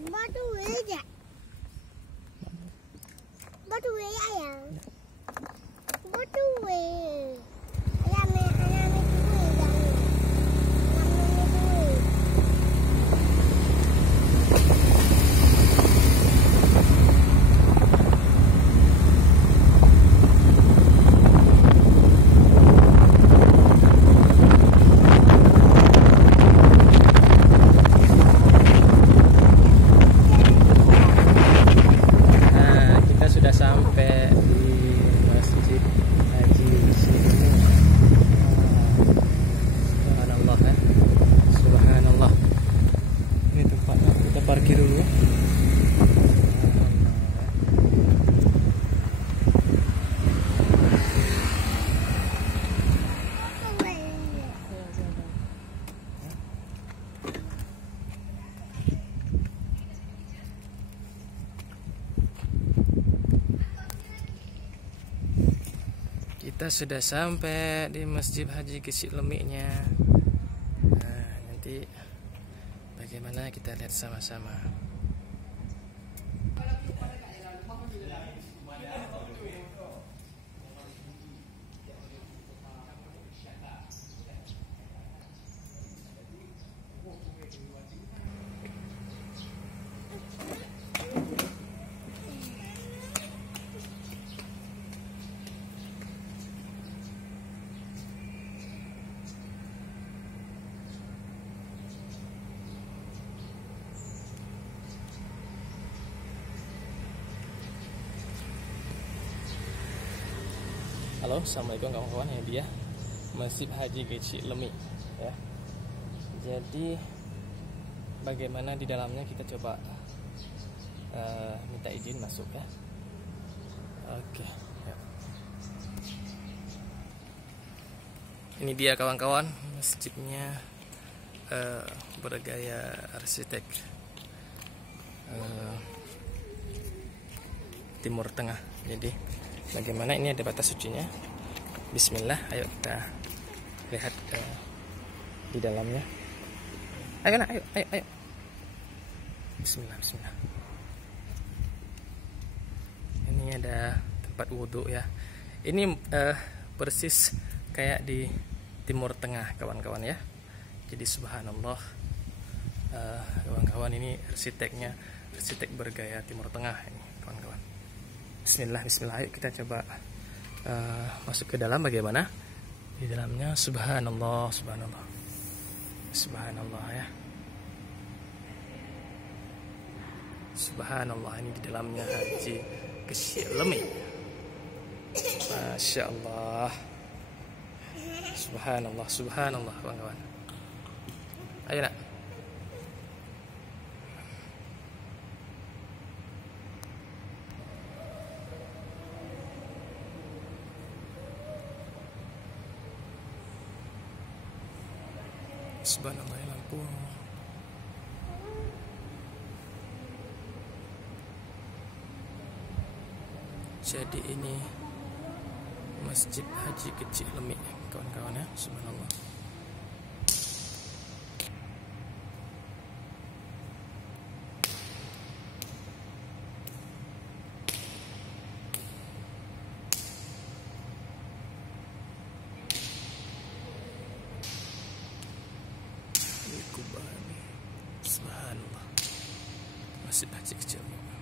Batu ayam. Batu ayam sampai di Masjid Haji sini. Subhanallah ya. Subhanallah. Ini tempatnya, kita parkir dulu ya. Kita sudah sampai di Masjid Haji Kecil Lemiknya. Nah, nanti bagaimana kita lihat sama-sama. Halo, assalamualaikum kawan-kawan. Ini dia Masjid Haji Kecil Lemik ya. Jadi bagaimana di dalamnya, kita coba minta izin masuk ya. Oke ya. Ini dia kawan-kawan, masjidnya bergaya arsitek Timur Tengah. Jadi bagaimana, ini ada batas sucinya. Bismillah, ayo kita lihat di dalamnya. Ayo, ayo. Bismillah, bismillah. Ini ada tempat wudhu ya. Ini persis kayak di Timur Tengah kawan-kawan ya. Jadi subhanallah, kawan-kawan, ini arsiteknya arsitek bergaya Timur Tengah ini kawan-kawan. Bismillah, bismillah. Ayo kita coba masuk ke dalam. Bagaimana di dalamnya? Subhanallah, subhanallah, subhanallah ya. Subhanallah, ini di dalamnya Haji Kecil Lemik. Masya Allah. Subhanallah, subhanallah kawan-kawan. Ayo nak. Subhanallah, lampu. Jadi ini Masjid Haji Kecil Lemik kawan-kawan ya. Subhanallah. Subhanallah, Masjid Haji Kecil Lemik.